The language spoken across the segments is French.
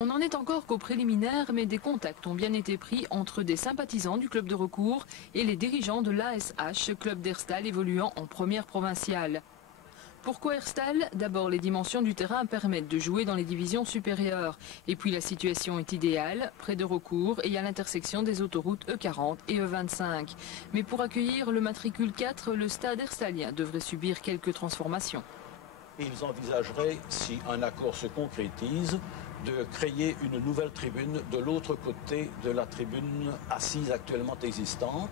On n'en est encore qu'aux préliminaires, mais des contacts ont bien été pris entre des sympathisants du club de recours et les dirigeants de l'ASH, club d'Herstal évoluant en première provinciale. Pourquoi Herstal? D'abord, les dimensions du terrain permettent de jouer dans les divisions supérieures. Et puis la situation est idéale, près de recours et à l'intersection des autoroutes E40 et E25. Mais pour accueillir le matricule 4, le stade herstalien devrait subir quelques transformations. Ils envisageraient, si un accord se concrétise, de créer une nouvelle tribune de l'autre côté de la tribune assise actuellement existante,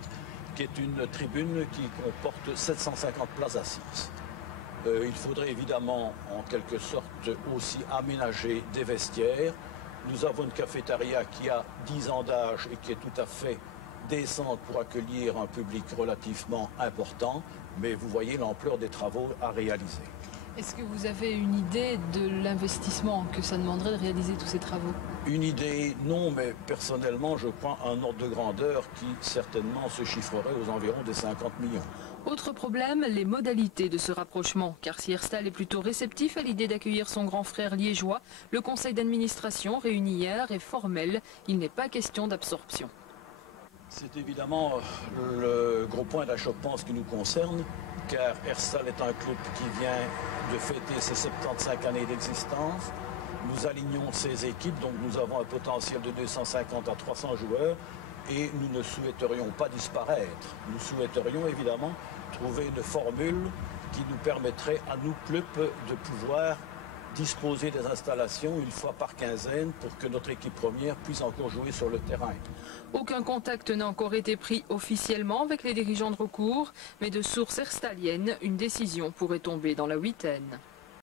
qui est une tribune qui comporte 750 places assises. Il faudrait évidemment, en quelque sorte, aussi aménager des vestiaires. Nous avons une cafétéria qui a 10 ans d'âge et qui est tout à fait décente pour accueillir un public relativement important, mais vous voyez l'ampleur des travaux à réaliser. Est-ce que vous avez une idée de l'investissement que ça demanderait de réaliser tous ces travaux? Une idée, non, mais personnellement, je prends un ordre de grandeur qui certainement se chiffrerait aux environs des 50 millions. Autre problème, les modalités de ce rapprochement, car si Herstal est plutôt réceptif à l'idée d'accueillir son grand frère liégeois, le conseil d'administration réuni hier est formel, il n'est pas question d'absorption. C'est évidemment le gros point d'achoppement ce qui nous concerne, car Herstal est un club qui vient de fêter ses 75 années d'existence. Nous alignons ses équipes, donc nous avons un potentiel de 250 à 300 joueurs et nous ne souhaiterions pas disparaître. Nous souhaiterions évidemment trouver une formule qui nous permettrait à nous clubs de pouvoir disposer des installations une fois par quinzaine pour que notre équipe première puisse encore jouer sur le terrain. Aucun contact n'a encore été pris officiellement avec les dirigeants de recours, mais de sources herstaliennes, une décision pourrait tomber dans la huitaine.